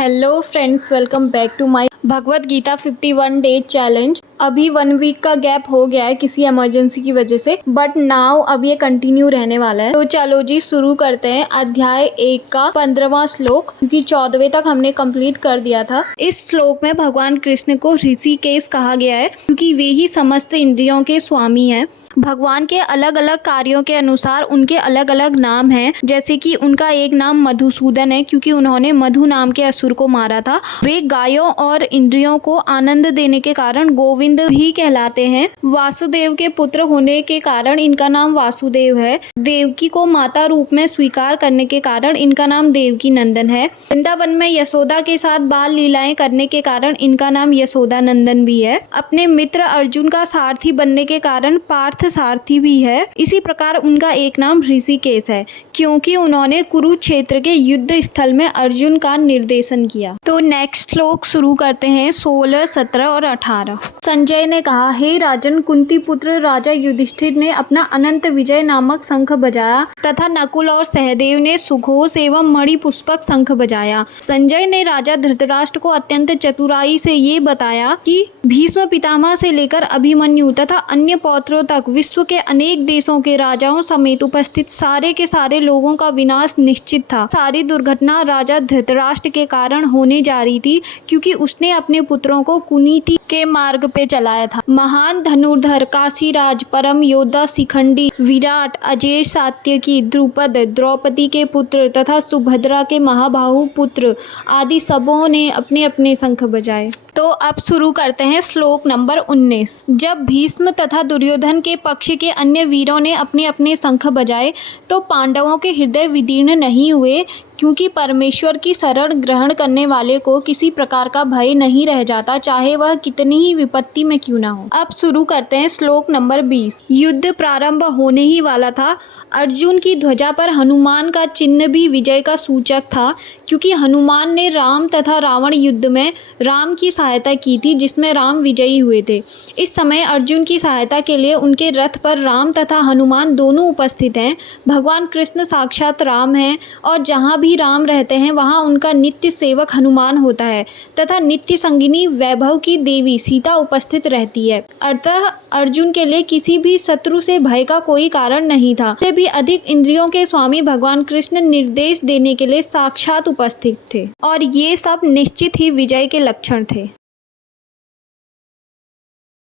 Hello friends, welcome back to my Bhagavad Gita 51 day challenge. अभी 1 week का gap हो गया है किसी इमरजेंसी की वजह से, बट नाउ अब ये कंटिन्यू रहने वाला है। तो चलो जी शुरू करते हैं अध्याय 1 का 15वां श्लोक, क्योंकि 14वें तक हमने कंप्लीट कर दिया था। इस श्लोक में भगवान कृष्ण को ऋषिकेश कहा गया है क्योंकि वे ही समस्त इंद्रियों के स्वामी हैं। भगवान के अलग अलग कार्यों के अनुसार उनके अलग अलग नाम हैं, जैसे कि उनका एक नाम मधुसूदन है क्योंकि उन्होंने मधु नाम के असुर को मारा था। वे गायों और इंद्रियों को आनंद देने के कारण गोविंद भी कहलाते हैं। वासुदेव के पुत्र होने के कारण इनका नाम वासुदेव है। देवकी को माता रूप में स्वीकार करने के कारण इनका नाम देवकी नंदन है। वृंदावन में यशोदा के साथ बाल लीलाएं करने के कारण इनका नाम यशोदा नंदन भी है। अपने मित्र अर्जुन का सारथी बनने के कारण पार्थ सारथी भी है। इसी प्रकार उनका एक नाम ऋषिकेश है क्योंकि उन्होंने कुरुक्षेत्र के युद्ध स्थल में अर्जुन का निर्देशन किया। तो नेक्स्ट श्लोक शुरू करते हैं 16, 17 और 18। संजय ने कहा, हे राजन, कुंती पुत्र राजा युधिष्ठिर ने अपना अनंत विजय नामक शंख बजाया तथा नकुल और सहदेव ने सुघोष एवं मणिपुष्पक शंख बजाया। संजय ने राजा धृतराष्ट्र को अत्यंत चतुराई से ये बताया कि भीष्म पितामह से लेकर अभिमन्यु तथा अन्य पौत्रों तक विश्व के अनेक देशों के राजाओं समेत उपस्थित सारे के सारे लोगों का विनाश निश्चित था। सारी दुर्घटना राजा धृतराष्ट्र के कारण होने जा रही थी क्योंकि उसने अपने पुत्रों को कुनीति के मार्ग पे चलाया था। महान धनुर्धर काशीराज, परम योद्धा शिखंडी, विराट, अजय, सात्यकी, द्रुपद, द्रौपदी के पुत्र तथा सुभद्रा के महाबाहु पुत्र आदि सबों ने अपने अपने शंख बजाए। तो अब शुरू करते हैं श्लोक नंबर 19। जब भीष्म तथा दुर्योधन के पक्ष के अन्य वीरों ने अपने अपने शंख बजाए तो पांडवों के हृदय विदीर्ण नहीं हुए, क्योंकि परमेश्वर की शरण ग्रहण करने वाले को किसी प्रकार का भय नहीं रह जाता, चाहे वह कितनी ही विपत्ति में क्यों ना हो। अब शुरू करते हैं श्लोक नंबर 20। युद्ध प्रारंभ होने ही वाला था। अर्जुन की ध्वजा पर हनुमान का चिन्ह भी विजय का सूचक था, क्योंकि हनुमान ने राम तथा रावण युद्ध में राम की सहायता की थी, जिसमें राम विजयी हुए थे। इस समय अर्जुन की सहायता के लिए उनके रथ पर राम तथा हनुमान दोनों उपस्थित हैं। भगवान कृष्ण साक्षात राम हैं और जहाँ भी राम रहते हैं वहाँ उनका नित्य सेवक हनुमान होता है तथा नित्य संगिनी वैभव की देवी सीता उपस्थित रहती है। अतः अर्जुन के लिए किसी भी शत्रु से भय का कोई कारण नहीं था। से भी अधिक इंद्रियों के स्वामी भगवान कृष्ण निर्देश देने के लिए साक्षात उपस्थित थे और ये सब निश्चित ही विजय के लक्षण थे।